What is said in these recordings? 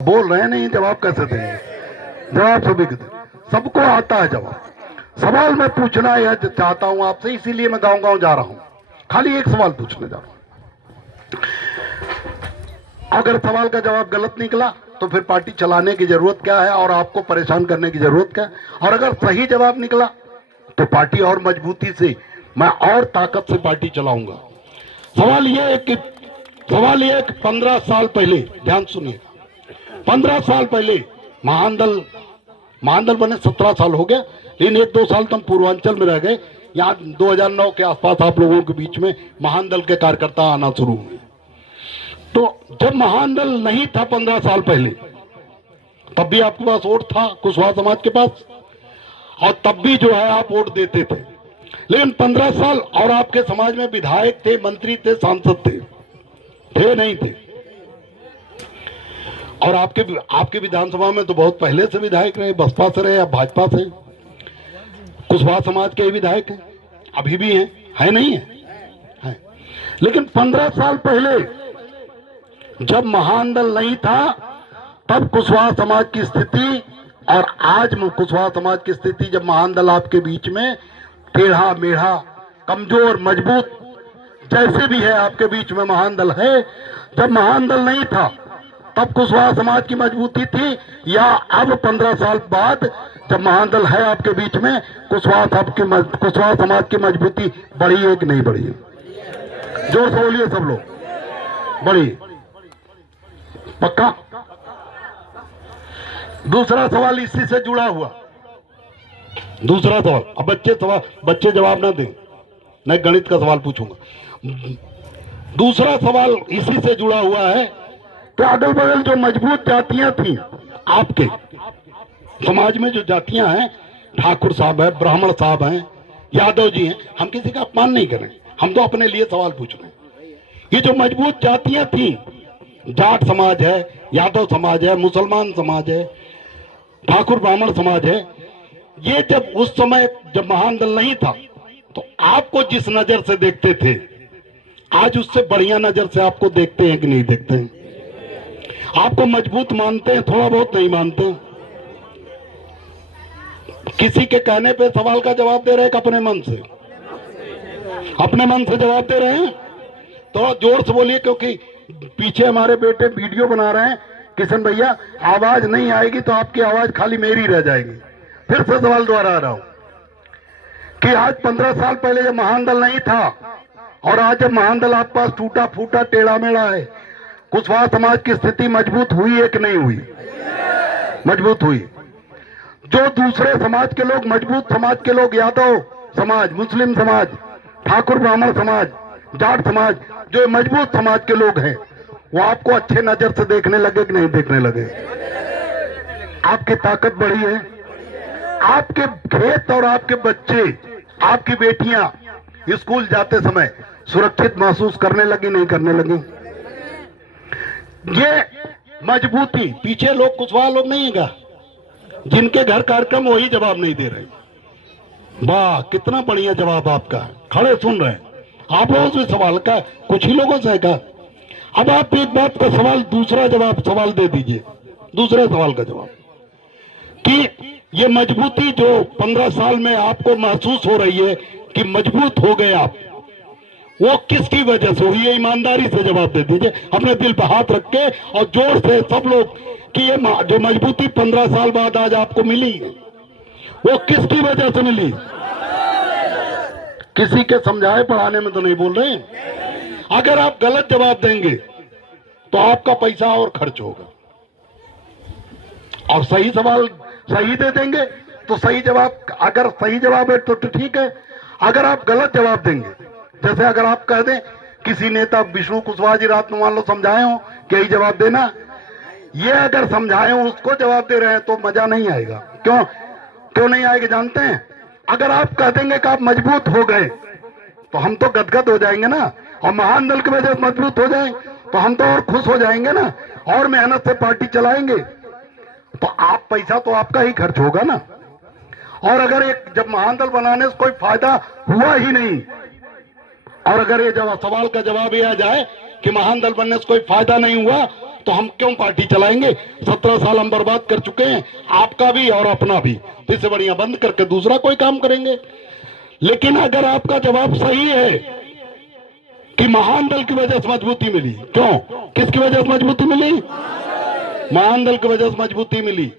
बोल रहे हैं नहीं, जवाब कैसे देंगे? जवाब सभी को सबको आता है जवाब। सवाल मैं पूछना यह चाहता हूं आपसे, इसीलिए मैं गांव गांव जा रहा हूं, खाली एक सवाल पूछने जा रहा हूं। अगर सवाल का जवाब गलत निकला तो फिर पार्टी चलाने की जरूरत क्या है और आपको परेशान करने की जरूरत क्या है? और अगर सही जवाब निकला तो पार्टी और मजबूती से, मैं और ताकत से पार्टी चलाऊंगा। सवाल यह है कि 15 साल पहले, ध्यान सुनिए, 15 साल पहले महानदल बने 17 साल हो गया, लेकिन 1-2 साल तो हम पूर्वांचल में रह गए। यहाँ 2009 के आसपास आप लोगों के बीच में महानदल के कार्यकर्ता आना शुरू हुए। तो जब महानदल नहीं था 15 साल पहले, तब भी आपके पास वोट था कुशवाहा समाज के पास, और तब भी जो है आप वोट देते थे। लेकिन 15 साल और आपके समाज में विधायक थे, मंत्री थे, सांसद थे नहीं थे? और आपके विधानसभा में तो बहुत पहले से विधायक रहे, बसपा से रहे या भाजपा से। कुशवाहा समाज के विधायक हैं, अभी भी हैं, है नहीं है? लेकिन 15 साल पहले जब महानदल नहीं था, तब कुशवाहा समाज की स्थिति और आज कुशवाहा समाज की स्थिति, जब महानदल आपके बीच में टेढ़ा मेढ़ा, कमजोर मजबूत जैसे भी है आपके बीच में महानदल है, जब महानदल नहीं था तब कुशवाहा समाज की मजबूती थी, या अब 15 साल बाद जब महानदल है आपके बीच में कुशवाहा समाज की मजबूती बढ़ी है कि नहीं बढ़ी है? जोर से बोलिए सब लोग, बढ़ी? पक्का? दूसरा सवाल इसी से जुड़ा हुआ, दूसरा सवाल। अब बच्चे जवाब ना दें, मैं गणित का सवाल पूछूंगा। दूसरा सवाल इसी से जुड़ा हुआ है कि अगल बगल जो मजबूत जातियां थी आपके समाज में, जो जातियां हैं, ठाकुर साहब है, ब्राह्मण साहब हैं, यादव जी हैं, हम किसी का अपमान नहीं कर रहे, हम तो अपने लिए सवाल पूछ रहे हैं। ये जो मजबूत जातियां थी, जाट समाज है, यादव समाज है, मुसलमान समाज है, ठाकुर ब्राह्मण समाज है, ये जब उस समय जब महानदल नहीं था तो आपको जिस नजर से देखते थे, आज उससे बढ़िया नजर से आपको देखते हैं कि नहीं देखते हैं? आपको मजबूत मानते हैं, थोड़ा बहुत नहीं मानते हैं? किसी के कहने पे सवाल का जवाब दे रहे हैं कि अपने मन से? अपने मन से जवाब दे रहे हैं? थोड़ा जोर से बोलिए, क्योंकि पीछे हमारे बेटे वीडियो बना रहे हैं। किशन भैया, आवाज नहीं आएगी तो आपकी आवाज खाली मेरी रह जाएगी। फिर से सवाल दोहरा रहा हूं कि आज 15 साल पहले जब महानदल नहीं था और आज जब महानदल आपके पास टूटा फूटा टेढ़ा मेढ़ा है, कुशवाहा समाज की स्थिति मजबूत हुई है कि नहीं हुई? मजबूत हुई। जो दूसरे समाज के लोग, मजबूत समाज के लोग, यादव समाज, मुस्लिम समाज, ठाकुर ब्राह्मण समाज, जाट समाज, जो मजबूत समाज के लोग हैं, वो आपको अच्छे नजर से देखने लगे कि नहीं देखने लगे? आपकी ताकत बढ़ी है, आपके खेत और आपके बच्चे, आपकी बेटियां स्कूल जाते समय सुरक्षित महसूस करने लगी नहीं करने लगी? ये मजबूती, पीछे लोग कुशवाहा लोग नहीं है, जिनके घर कार्यक्रम वही जवाब नहीं दे रहे। वाह, कितना बढ़िया जवाब आपका है, खड़े सुन रहे हैं। आप लोगों से सवाल का, कुछ ही लोगों से का। अब आप एक बात का सवाल, दूसरा जवाब सवाल दे दीजिए, दूसरे सवाल का जवाब, कि ये मजबूती जो 15 साल में आपको महसूस हो रही है कि मजबूत हो गए आप, वो किसकी वजह से हुई है? ईमानदारी से जवाब दे दीजिए, अपने दिल पर हाथ रख के और जोर से सब लोग, कि ये जो मजबूती 15 साल बाद आज आपको मिली है, वो किसकी वजह से मिली? किसी के समझाए पढ़ाने में तो नहीं बोल रहे हैं। अगर आप गलत जवाब देंगे तो आपका पैसा और खर्च होगा, और सही सवाल सही दे देंगे तो सही जवाब, अगर सही जवाब है तो ठीक है। अगर आप गलत जवाब देंगे, जैसे अगर आप कह दें किसी नेता, विष्णु कुशवाहा जी रात में मान लो समझाए हो कि यही जवाब देना, ये अगर समझाए हो उसको जवाब दे रहे हैं तो मजा नहीं आएगा। क्यों नहीं आएगा जानते हैं? अगर आप कह देंगे कि आप मजबूत हो गए तो हम तो गदगद हो जाएंगे ना, और महानदल की वजह से मजबूत हो जाए तो हम तो और खुश हो जाएंगे ना, और मेहनत से पार्टी चलाएंगे। तो आप, पैसा तो आपका ही खर्च होगा ना। और अगर एक जब महानदल बनाने से कोई फायदा हुआ ही नहीं, और अगर ये सवाल का जवाब यह आ जाए कि महानदल बनने से कोई फायदा नहीं हुआ, तो हम क्यों पार्टी चलाएंगे? 17 साल हम बर्बाद कर चुके हैं, आपका भी और अपना भी। तो इससे बढ़िया बंद करके दूसरा कोई काम करेंगे। लेकिन अगर आपका जवाब सही है कि महान दल की वजह से मजबूती मिली, क्यों, किसकी वजह से मजबूती मिली? महान दल की वजह से मजबूती मिली।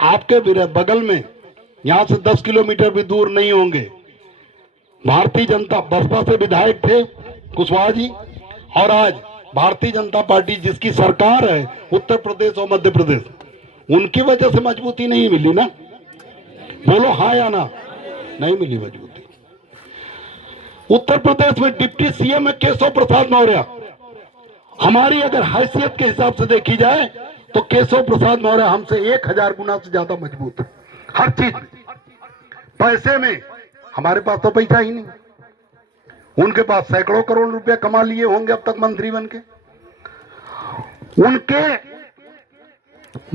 आपके बगल में यहां से 10 किलोमीटर भी दूर नहीं होंगे, भारतीय जनता बसपा से विधायक थे कुशवाहा जी, और आज भारतीय जनता पार्टी जिसकी सरकार है उत्तर प्रदेश और मध्य प्रदेश, उनकी वजह से मजबूती नहीं मिली ना? बोलो हाँ या ना? नहीं मिली मजबूती। उत्तर प्रदेश में डिप्टी सीएम है केशव प्रसाद मौर्य। हमारी अगर हैसियत के हिसाब से देखी जाए तो केशव प्रसाद मौर्य हमसे 1000 गुना से ज्यादा मजबूत है हर चीज। पैसे में हमारे पास तो पैसा ही नहीं, उनके पास सैकड़ों करोड़ रुपए कमा लिए होंगे अब तक मंत्री बनके।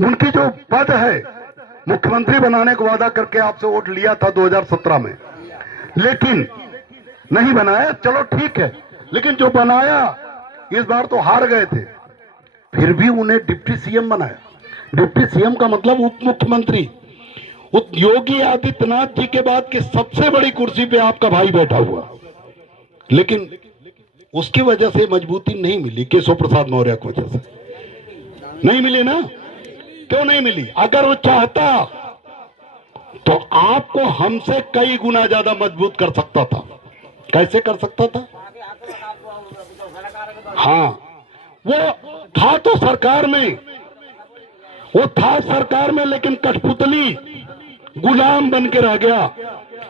उनकी जो पद है, मुख्यमंत्री बनाने का वादा करके आपसे वोट लिया था 2017 में, लेकिन नहीं बनाया। चलो ठीक है, लेकिन जो बनाया इस बार तो हार गए थे, फिर भी उन्हें डिप्टी सीएम बनाया। डिप्टी सीएम का मतलब उप मुख्यमंत्री। योगी आदित्यनाथ जी के बाद की सबसे बड़ी कुर्सी पे आपका भाई बैठा हुआ, लेकिन उसकी वजह से मजबूती नहीं मिली। केशव प्रसाद मौर्य की वजह से नहीं मिली ना? क्यों नहीं मिली? अगर वो चाहता तो आपको हमसे कई गुना ज्यादा मजबूत कर सकता था। कैसे कर सकता था? हाँ, वो था तो सरकार में, वो था सरकार में, लेकिन कठपुतली गुलाम बन के रह गया।